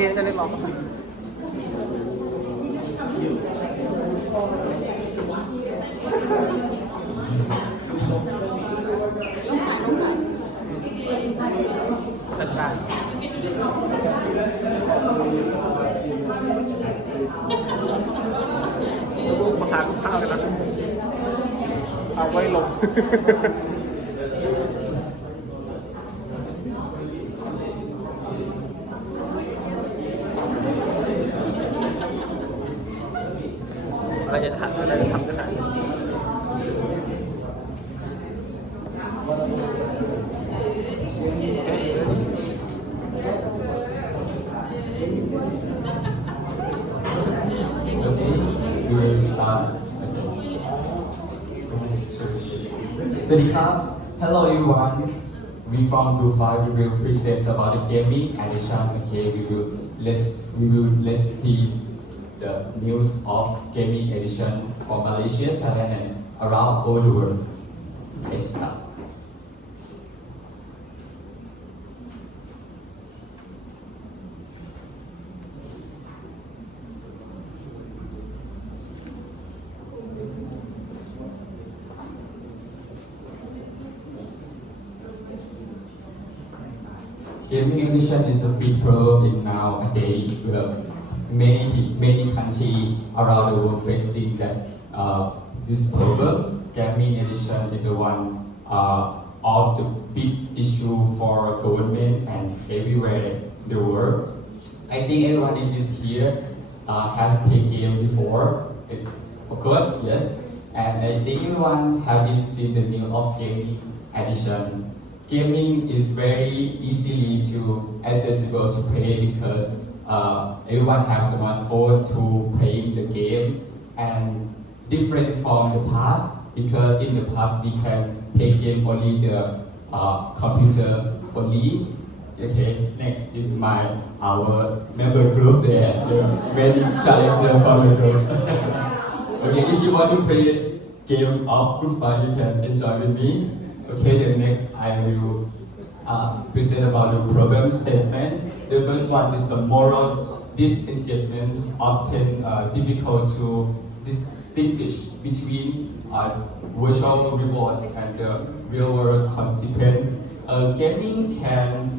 เคจะเล่นร้องกันไหมจัดการมาทานข้าวกันนะเอาไว้ลงอะไรจะทำอะไรจะทำกันไหนWe'll start. สวัสดีครับ Hello everyone. We from U5 we will present about the gaming edition. Okay, we will let's see the news of gaming edition for Malaysia, Thailand, and around all the world. Okay, start. Gaming edition is a big problem nowadays. Many countries around the world facing this problem. Gaming edition is the one of the big issue for government and everywhere in the world. I think everyone in this here has played game before. Of course, yes. And I think everyone have been seen the new of gaming edition. Gaming is very easily to accessible to play because everyone has smartphone to play the game and different from the past because in the past we can play game only the computer only. Okay, next is our member group there, the very challenger from the group. Okay, if you want to play game of group five, you can enjoy with me. Okay, the next I will present about the problem statement. The first one is the moral disengagement, often difficult to distinguish between virtual rewards and the real world consequence. Gaming can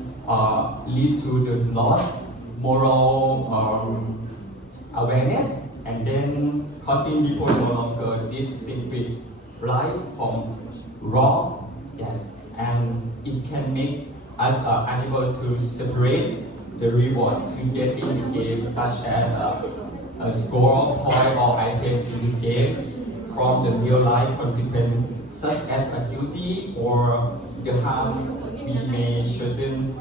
lead to the loss moral awareness and then causing people no longer distinguish right from wrong. Yes, and it can make us unable to separate the reward we get in the game, such as a score, point, or item in this game, from the real life consequence, such as a duty or the harm we may chosen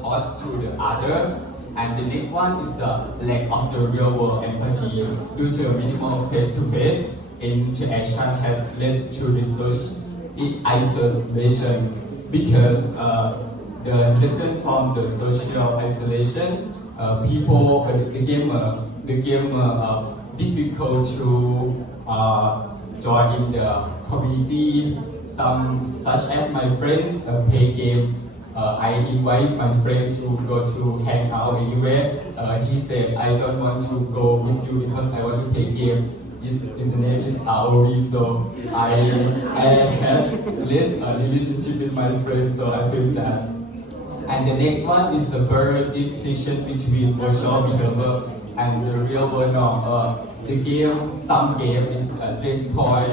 cause to the others. And the next one is the lack of the real world empathy due to minimal face-to-face interaction has led to the social isolation because the lesson from the social isolation, people, the gamer difficult to join in the community. Some such as my friends play game. I invite my friend to go to hang out anywhere. He said, I don't want to go with you because I want to play game. His name is Aori, so I had less relationship with my friends, so I feel sad. And the next one is the blurred distinction between virtual behavior and the real world norm. The game, some game is destroy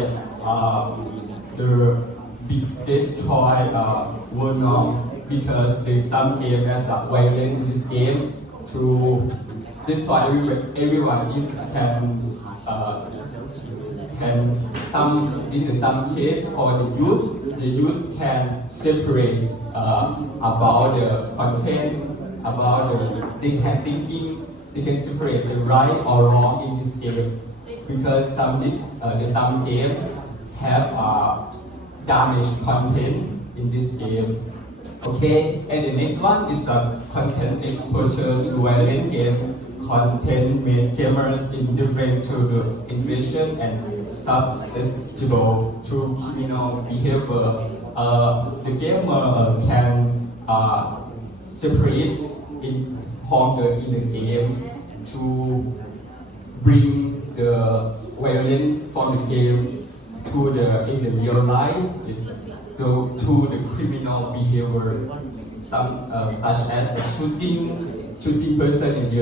world norms because there's some game as a violent in this game to destroy everyone. It can some case for the youth can separate about the content, they can separate the right or wrong in this game because some game have damaged content in this game. Okay, and the next one is the content exposure to violent game. Content made gamers indifferent to the invasion and susceptible to criminal behavior. The gamer can separate conquer in the game, to bring the violence from the game to the in the real life, to the criminal behavior, such as shooting person in the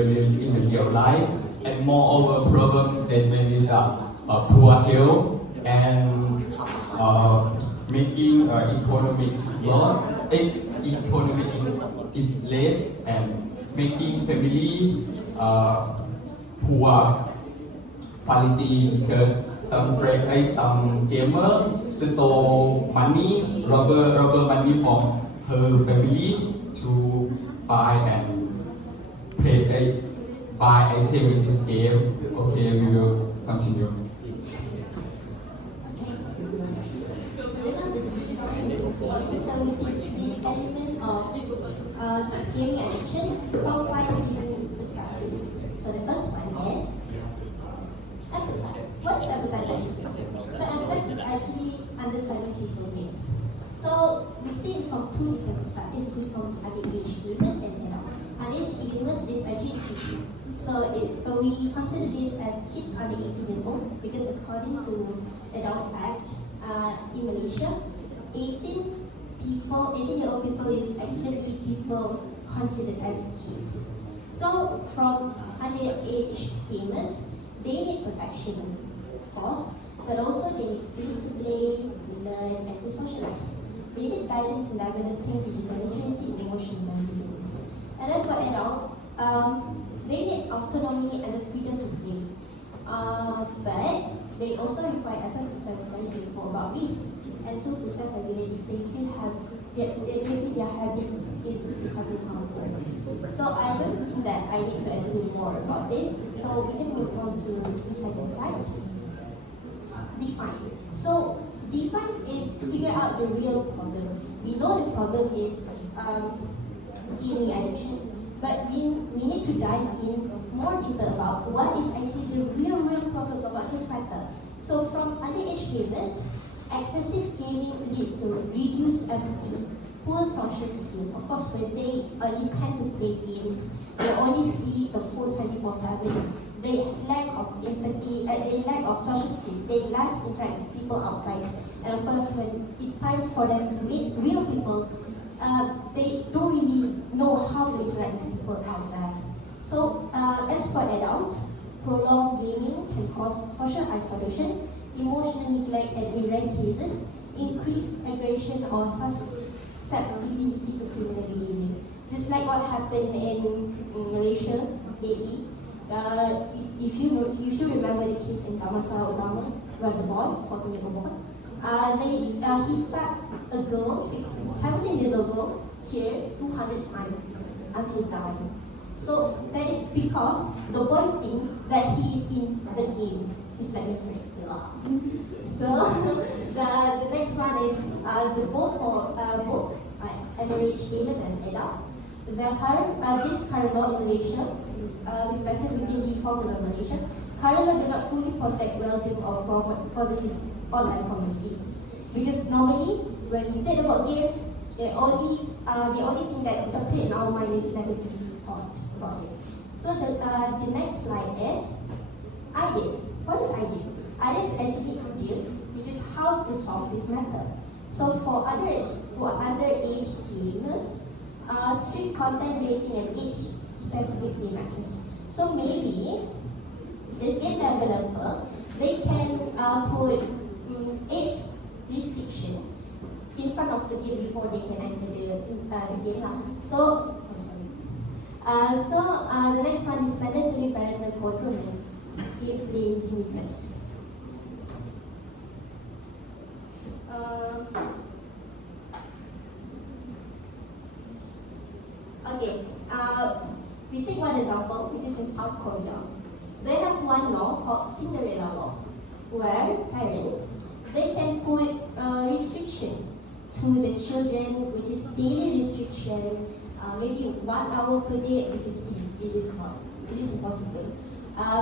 real life, and moreover problems that may with poor health and making economic loss, economic is less, and making family poor quality because some gamer stole money, robber money from her family to buy and buy item in this game. Okay, we will continue. So we see the element of gaming addiction from 5 different perspectives. So the first one is empathize. What is empathize actually? So empathize is actually understanding people's needs. So we see it from 2 different perspectives, from underage gamers and adult. Underage gamers is actually kids. So but we consider this as kids under 18 years old because according to Adult Act in Malaysia, 18-year-old people is actually people considered as kids. So from underage gamers, they need protection, of course, but also they need space to play, to learn, and to socialize. They need guidance in developing digital literacy and emotional intelligence. And then for adults, they need autonomy and the freedom to play. But they also require access to transparent info about risk and to self-regulate if they feel their habits is becoming harmful. So I don't think that I need to explain more about this. So we can move on to the second slide. Define. So define is to figure out the real problem. We know the problem is gaming addiction, but we need to dive in more deeper about what is actually the real problem about this matter. So from underage gamers, excessive gaming leads to reduced empathy, poor social skills. Of course, when they only tend to play games, they only see the phone 24/7. They lack of empathy, they lack of social skills. They less interact with people outside. And of course, when it's time for them to meet real people, they don't really know how to interact with people out there. So, as for adults, prolonged gaming can cause social isolation, emotional neglect, and in rare cases, increased aggression or susceptibility to criminal behavior. Just like what happened in Malaysia lately. If you remember the case in Damansara Utama, where the boy, 14-year-old boy, he slapped a girl, 17 years old girl, here 200 times until dying. So that is because the boy thinks that he is in the game. He's like a freak. So the next one is both underage gamers and adults. This current law in Malaysia is respected within the formula of Malaysia. Current law do not fully protect well-being or promote positive online communities. Because normally, when we say about games, they only think that the play in our mind is negative thought about it. So the next slide is ideal. What is ideal? Ideal is actually ideal, which is how to solve this matter. So for underage gamers, strict content rating and age-specific game access. So maybe the game developer, they can put age restriction in front of the game before they can enter the game. So, the next one is mandatory parental control and gameplay limiters. Okay, we take one example, which is in South Korea. They have one law called Cinderella law, where parents, they can put restriction to the children, which is daily restriction, maybe 1 hour per day, which is it is impossible.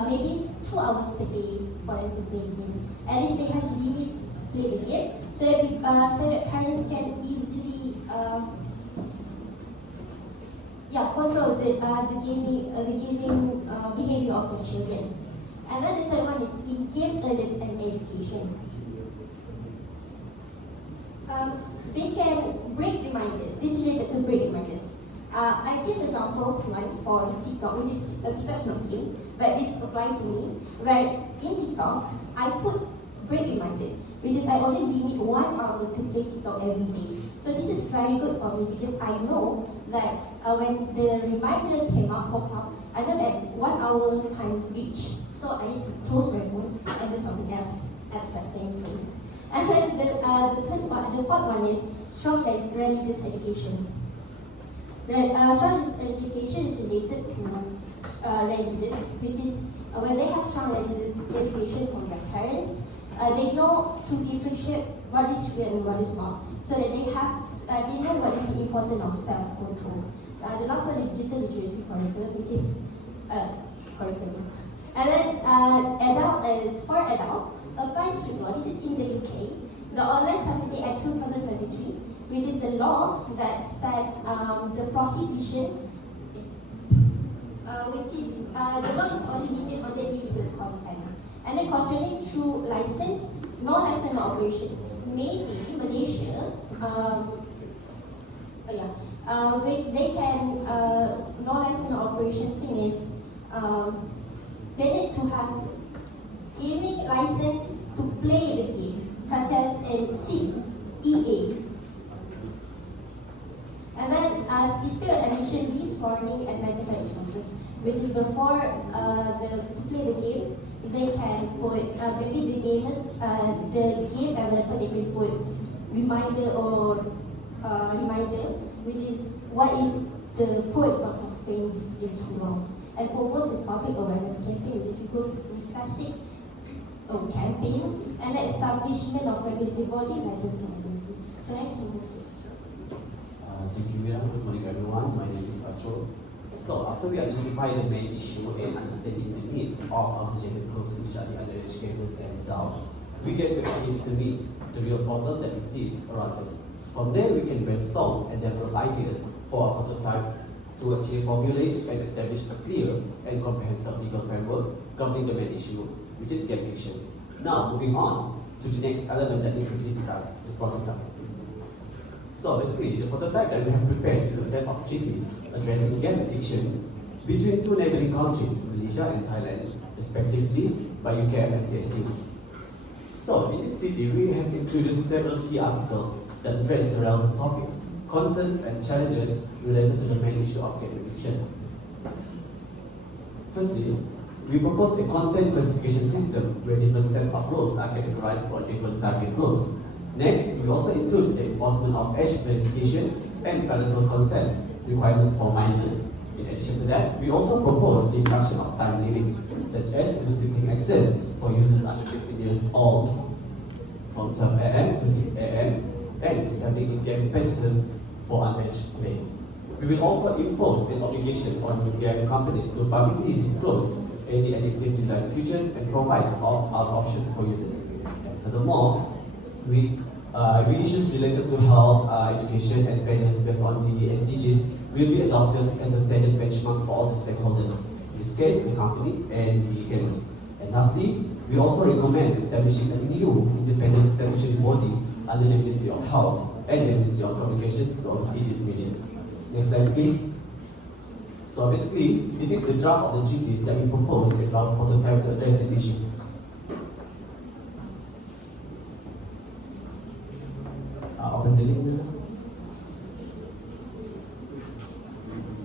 Maybe 2 hours per day for them to play game. At least they have limit to play the game, so that parents can control the gaming behavior of the children. And then the third one is in-game alerts and education. They can break reminders. This is related to break reminders. I give example one for TikTok, which is TikTok's not game, but this applies to me, where in TikTok, I put break reminder, which is I only limit 1 hour to play TikTok every day. So this is very good for me because I know that when the reminder pop up, I know that 1 hour time reach. So I need to close my phone and do something else at certain time. And then the fourth one is strong religious education. Strong religious education is related to religions, which is when they have strong religious education from their parents, they know to differentiate what is real and what is not, so that they know what is the importance of self-control. The last one is digital literacy curriculum, which is curriculum. And then for adult, applies to law. This is in the UK. The Online Saturday Act 2023, which is the law that set the prohibition, which is the law is only limited on the illegal content. And the controlling through license, no license operation. Maybe Malaysia, they can no license operation thing is they need to have gaming license to play the game, such as in EA. And then dispute addiction, risk warning, and mental resources, which is before to play the game, they can put maybe the gamers the game developer, they can put reminder or reminder, which is what is the pro and cons of playing this game too long. And for most is public awareness campaign, which is good classic campaign, and the establishment of regulatory body and licensing agency. So next we move to Thank you, Mira. Good morning, everyone. My name is Asro. So, after we identify the main issue and understanding the needs of our projected groups, which are the underage gamers and adults, we get to actually determine the real problem that exists around us. From there, we can brainstorm and develop ideas for our prototype to actually formulate and establish a clear and comprehensive legal framework governing the main issue, which is game addictions. Now, moving on to the next element that needs to be discussed, the prototype. So basically, the prototype that we have prepared is a set of treaties addressing game addiction between two neighboring countries, Malaysia and Thailand, respectively by UKM and TSU. So in this treaty, we have included several key articles that address the relevant topics, concerns and challenges related to the main issue of game addiction. Firstly, we propose a content classification system where different sets of roles are categorized for different target groups. Next, we also include the enforcement of age verification and parental consent requirements for minors. In addition to that, we also propose the introduction of time limits, such as restricting access for users under 16 years old from 12 AM to 6 AM, and standing in-game purchases for underage players. We will also impose an obligation on game companies to publicly disclose any addictive design features and provide opt-out options for users. And furthermore, issues related to health, education, and fairness based on the SDGs will be adopted as a standard benchmarks for all the stakeholders, in this case, the companies and the gamers. And lastly, we also recommend establishing a new independent statutory body under the Ministry of Health and the Ministry of Communications to oversee these measures. Next slide, please. So basically, this is the draft of the treaties that we propose as our prototype to address this issue. Open the link.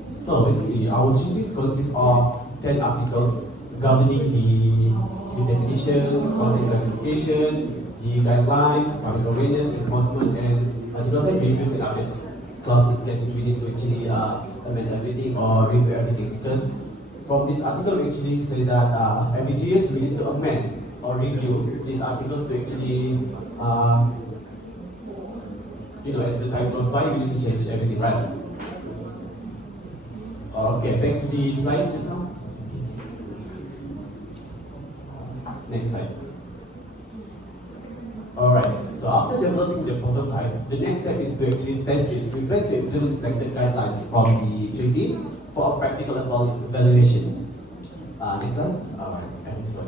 So basically, our treaties consist of 10 articles governing the definitions, content classifications, the guidelines, public awareness, enforcement, and development reviews and update clause in cases we need to actually amend everything or review everything. Because from this article, we actually say that every 2 years we need to amend or review these articles to actually as the time goes by, we need to change everything, right? Okay, back to the slide just now. Next slide. Alright, so after developing the prototype, the next step is to actually test it. We plan to implement selected guidelines from the treaties for a practical evaluation. Next slide. Alright, next slide.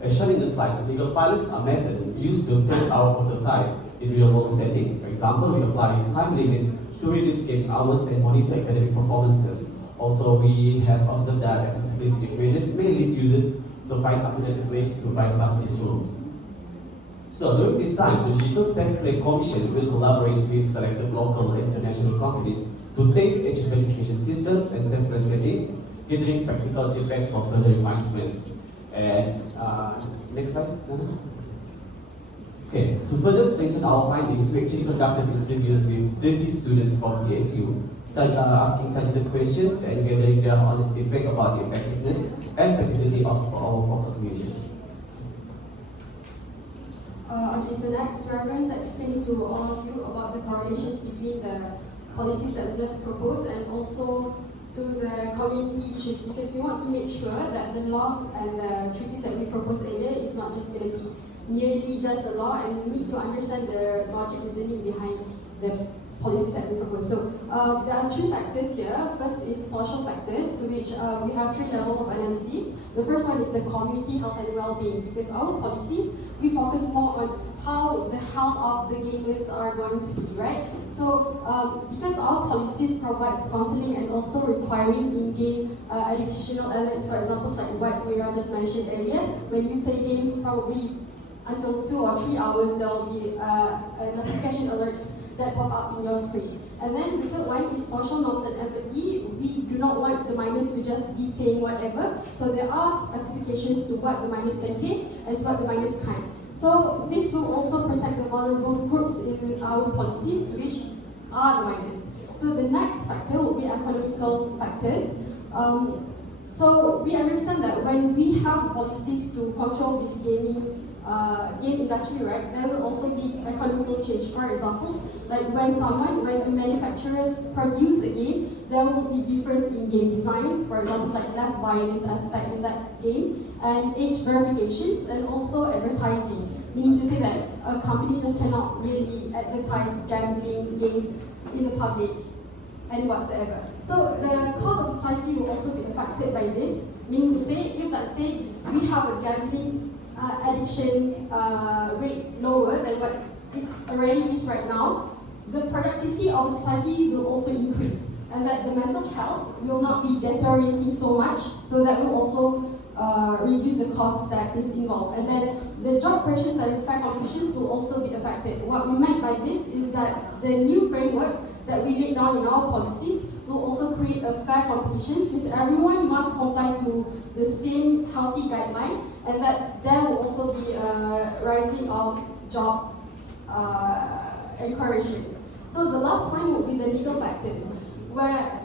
As shown in the slides, legal pilots are methods used to test our prototype in real-world settings. For example, we apply time limits to reduce gaming hours and monitor academic performances. Also, we have observed that accessibility measures may lead users to find alternative ways to bypass these rules. So during this time, the Digital Safe Play Commission will collaborate with selected local and international companies to test edge verification systems and safe play settings, gathering practical feedback for further refinement. And next slide. Okay, to further strengthen our findings, we actually conducted interviews with 30 students from TSU, asking targeted questions and gathering their honest feedback about the effectiveness and practicality of our proposed measures. Okay, so next we're going to explain to all of you about the correlations between the policies that we just proposed and also to the community issues, because we want to make sure that the laws and the treaties that we propose earlier is not just going to be merely just a law, and we need to understand the logic reasoning behind the policies that we propose. So there are three factors here. First is social factors, to which we have three levels of analysis. The first one is the community health and well-being, because our policies, we focus more on how the health of the gamers are going to be, right? So because our policies provide counseling and also requiring in-game educational elements, for example, like what Mira just mentioned earlier, when you play games probably until 2 or 3 hours, there will be notification alerts that pop up in your screen. And then the third one is social norms and empathy. We do not want the minors to just be playing whatever. So there are specifications to what the minors can play and what the minors can't. So this will also protect the vulnerable groups in our policies, which are the minors. So the next factor will be economical factors. So we understand that when we have policies to control this game industry, right, there will also be economical change. For example, like when manufacturers produce a game, there will be difference in game designs, for example, like less violence aspect in that game, and age verifications, and also advertising. Meaning to say that a company just cannot really advertise gambling games in the public and whatsoever. So the cost of society will also be affected by this. Meaning to say, if let's say we have a gambling addiction rate lower than what it already is right now, the productivity of society will also increase, and that the mental health will not be deteriorating so much, so that will also reduce the cost that is involved. And then the job pressures and fair competitions will also be affected. What we meant by this is that the new framework that we laid down in our policies will also create a fair competition, since everyone must comply to the same healthy guideline, and that there will also be a rising of job encouragement. So the last one will be the legal factors, where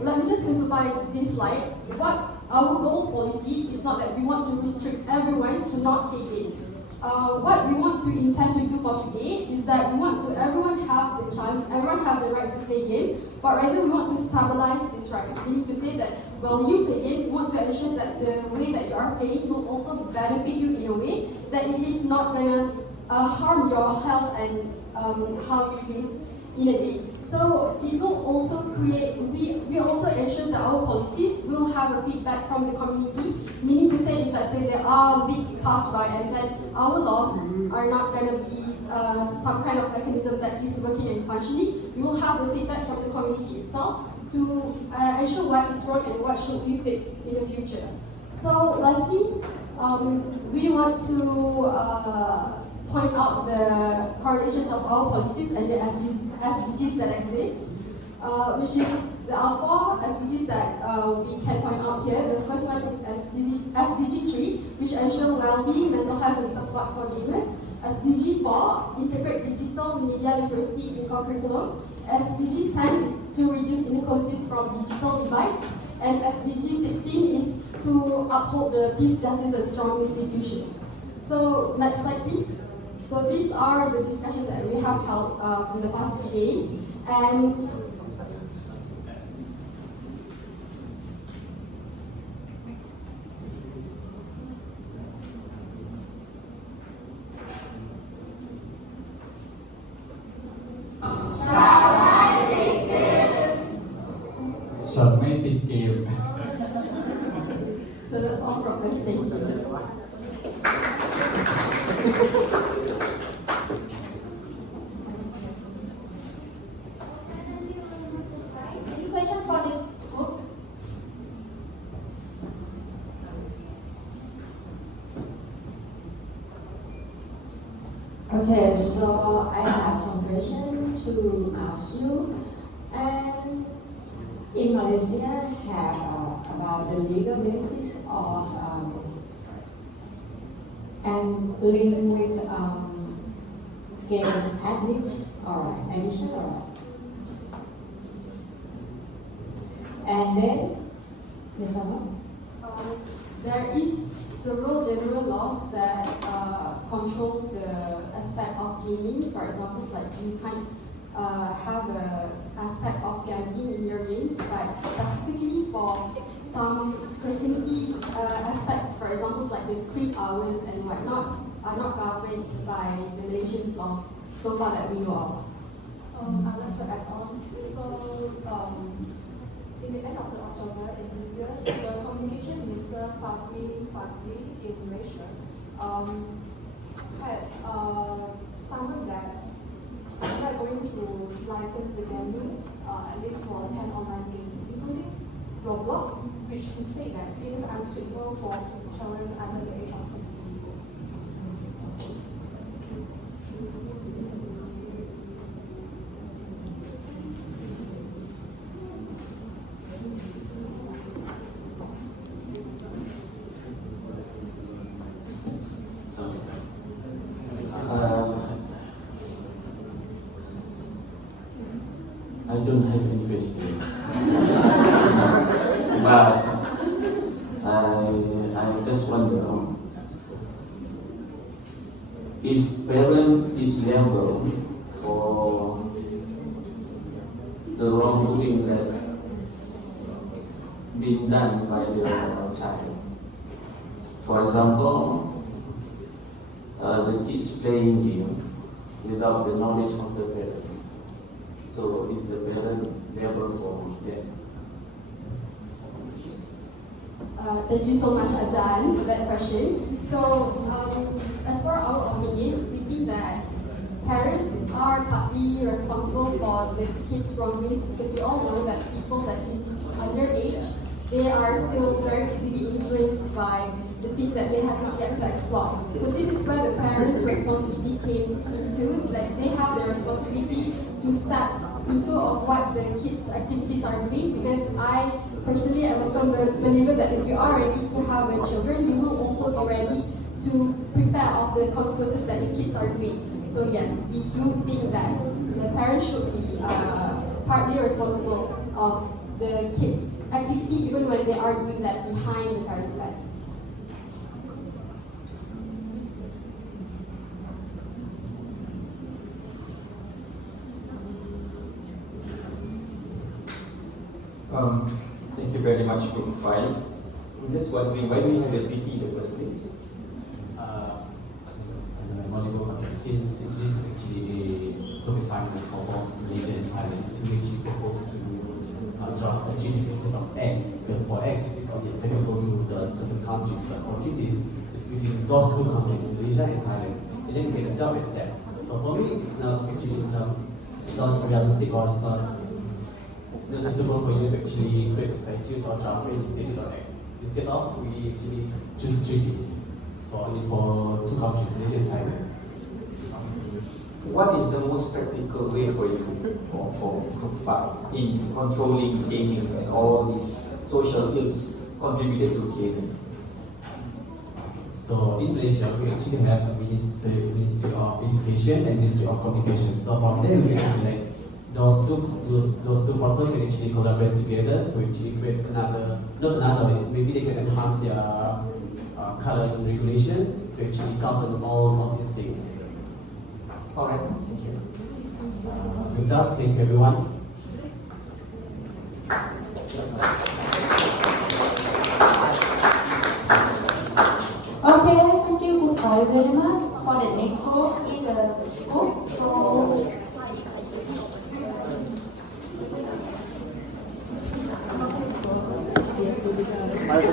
let me just simplify this slide. What our goals policy is not that we want to restrict everyone to not play games. What we want to intend to do for today is that we want to everyone have the chance, everyone have the rights to play game, but rather we want to stabilize these rights. We need to say that while you play game, we want to ensure that the way that you are playing will also benefit you in a way that it is not going to harm your health and how you live in a day. So it will also create, we also ensure that our policies will have a feedback from the community, meaning to say if let's say there are weeks passed by and then our laws are not going to be some kind of mechanism that is working and functioning, we will have the feedback from the community itself to ensure what is wrong and what should we fix in the future. So lastly, we want to point out the correlations of our policies and the SDGs that exist, which is there are 4 SDGs that we can point out here. The first one is SDG 3, which ensure well-being, mental health and support for gamers. SDG 4, integrate digital media literacy in core curriculum. SDG 10 is to reduce inequalities from digital divides. And SDG 16 is to uphold the peace, justice and strong institutions. So next slide please. So these are the discussions that we have held in the past few days, and ติดเกม So that's all from us. Thank you. Any question for this group? Okay, so I have some questions to ask you. And in Malaysia, have about the legal basis of and link with game addiction, alright. And then, yes, There is several general laws that controls the aspect of gaming. For example, like you can't have the aspect of gambling in your games, but specifically for some scrutiny aspects, for example, like the screen hours and whatnot, are not governed by the Malaysian laws so far that we know of. I'd like to add on. So, in the end of October in this year, the Communication Minister Fadli in Malaysia had summoned that we are going to license the gambling at least for 10 online games, including Roblox, which he said that it is unsuitable for children under the age of 16. I don't have any question. But I just wonder if parent is liable for the wrongdoing that being done by the child. For example, the kids playing game without the knowledge of the parents. So is the parent liable for that? Thank you so much, Ajan, for that question. So, as for our opinion, we think that parents are partly responsible for the kids' wrongdoings because we all know that people that is underage, they are still very easily influenced by the things that they have not yet to explore. So this is where the parents' responsibility came into. Like they have the responsibility to start into of what the kids' activities are doing, because I personally am a firm believer that if you are ready to have a children, you will also be ready to prepare of the consequences that your kids are doing. So yes, we do think that the parents should be partly responsible of the kids' activity even when they are doing that behind the parents' back. Thank you very much, Group 5. I'm just wondering why we have the treaty in the first place. Since this is actually a topic assignment for both Malaysia and Thailand, so we actually propose to draft a treaty system of act. For act, it's only applicable to the certain countries, but for treaties, it's between those two countries, Malaysia and Thailand, and then we can adopt it there. So for me, it's not actually it's not realistic or it's not suitable for you to actually create a statute or draft a statute or act. Instead of, we actually choose treaties. So only for two countries, Malaysia and Thailand. What is the most practical way for you for Group 5 in controlling gaming and all these social ills contributed to gaming? So in Malaysia, we actually have a Ministry of Education and Ministry of Communication. So from there, we actually those two partners can actually collaborate together to actually create maybe they can enhance their current regulations to actually cover all of these things. All right, thank you. With that, thank you everyone. okay, thank you Group 5 very much for the next group in the group. So Wait,